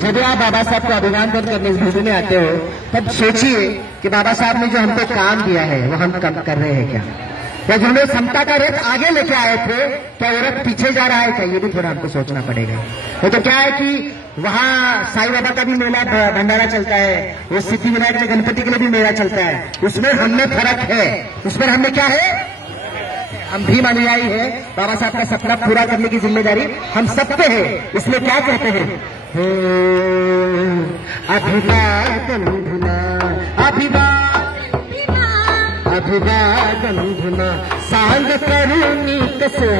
जब आप बाबा साहब को अभिवादन करने इस भूमि में आते हो तब सोचिए कि बाबा साहब ने जो हमको काम दिया है वो हम कम कर रहे हैं क्या? या जो हमें समता का रथ आगे लेके आए थे क्या वो रथ पीछे जा रहा है क्या? ये भी थोड़ा हमको सोचना पड़ेगा। वो तो क्या है कि वहाँ साईं बाबा का भी मेला भंडारा चलता है, वो सिद्धि विनायक में गणपति के लिए भी मेला चलता है, उसमें हमने फर्क है। उसमें हमने क्या है, हम भीम अनुयायी है। बाबा साहब का सपना पूरा करने की जिम्मेदारी हम सब पे है। इसलिए क्या कहते हैं, अभिवादन धुना अभिवादन धुना सांग करुणी कसे,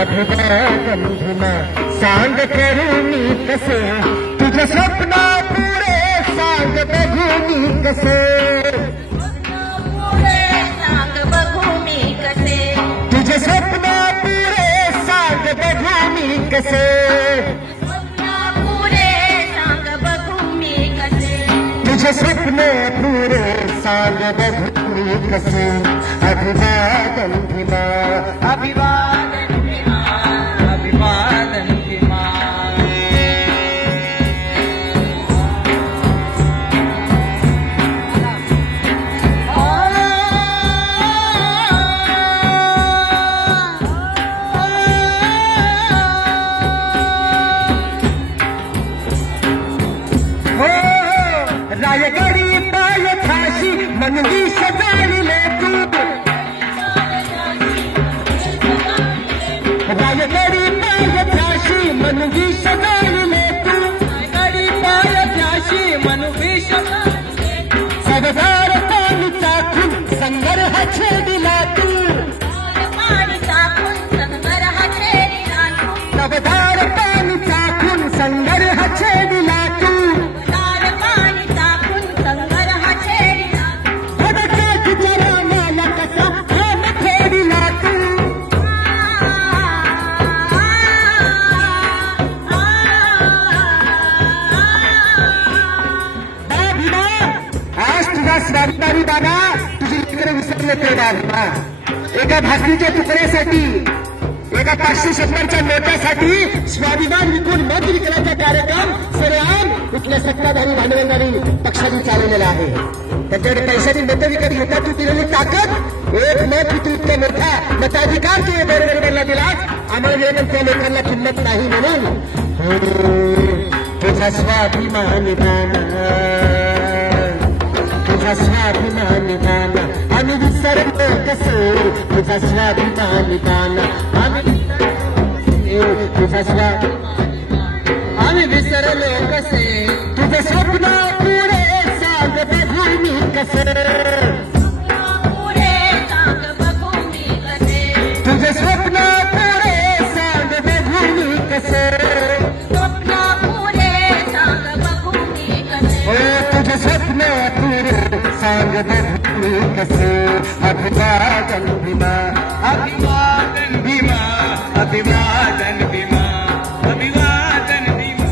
अभिवादन धुना सांग करुणी कसे, तुझे स्वप्न पुरे सांग बघुनी कसे, तुझे स्वप्न पुरे सांग बघुनी कसे, तुझे स्वप्न पुरे सांग बघुनी कसे, अभिवादन भीमा अभिवादन भीमा अभिवादन भीमा। रायगडी पाय फाशी मनवी सजाविले तू, रायगडी पाय फाशी मनवी सजाविले तू, रायगडी पाय फाशी मनवी सजाविले तू, सगदार पाणी चाखून संग्रह छेडिला तू, सगदार पाणी चाखून संग्रह छेडिला तू, स्वाभिमानी बाबा तुझी लेकरं विसरले ते बाबा, एका भाकरीच्या तुकड्यासाठी, एका 500-100च्या नोटासाठी स्वाभिमान विकून मत विकण्याचा कार्यक्रम सरेआम इथल्या सत्ताधारी भांडवलदारी पक्षाने चालवलेला आहे। त्यांच्याकडे पैशाची मतं विकत घेता तू दिलेली ताकद, एक मत तू इतका मोठा मताधिकार तू बरोबरीला दिलास, आम्हाला वेळेला त्या लेकरांना किंमत नाही म्हणून तुझा स्वाभिमान तुझा स्वाभिमान गाना आम्ही विसरलो कसे, तुझा स्वाभिमान गाना आम्ही विसरलो कसे, तुझे स्वप्न पुरे सांग बघुनी कसे, तुझे स्वप्न पुरे सांग बघुनी कसे, तुझे स्वप्न पुरे सांग बघुनी कसे, अभिवादन भीमा अभिवादन भीमा अभिवादन भीमा अभिवादन भीमा।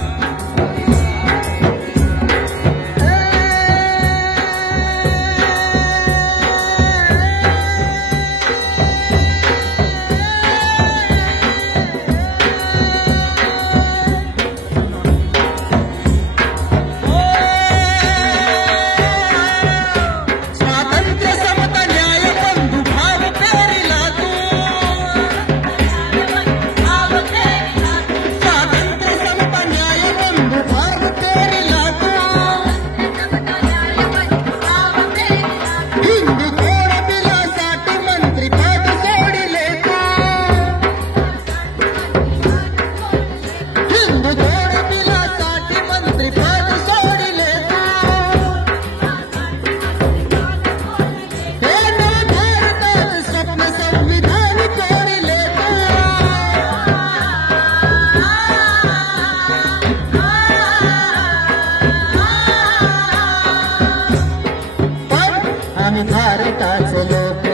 आम्ही भारताचे लोक,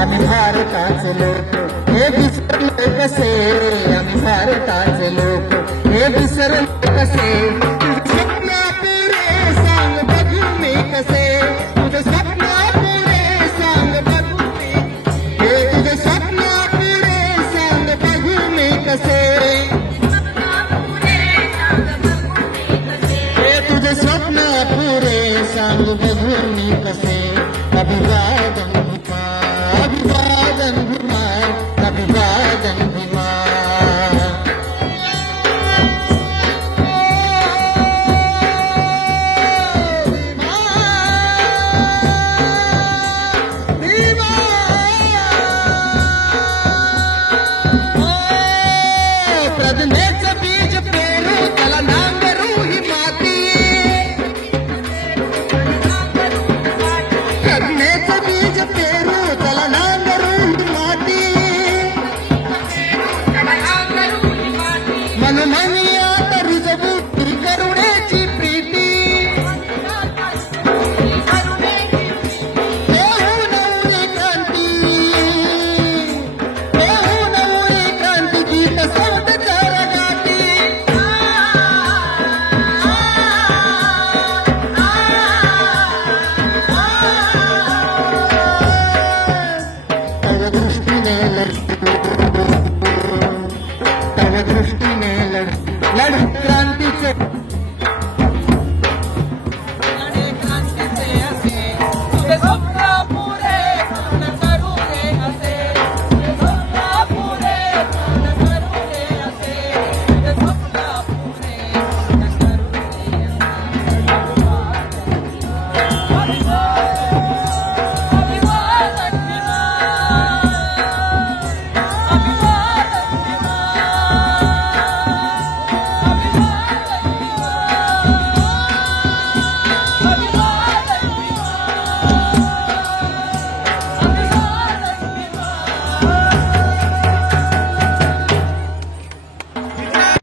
आम्ही भारताचे लोक, हे विसरले कसे, आम्ही भारताचे लोक, हे विसरले कसे, तुझे स्वप्न पुरे सांग बघुनी कसे, तुझे स्वप्न पुरे सांग बघुनी, हे तुझे स्वप्न पुरे बघून कसे अभिवादन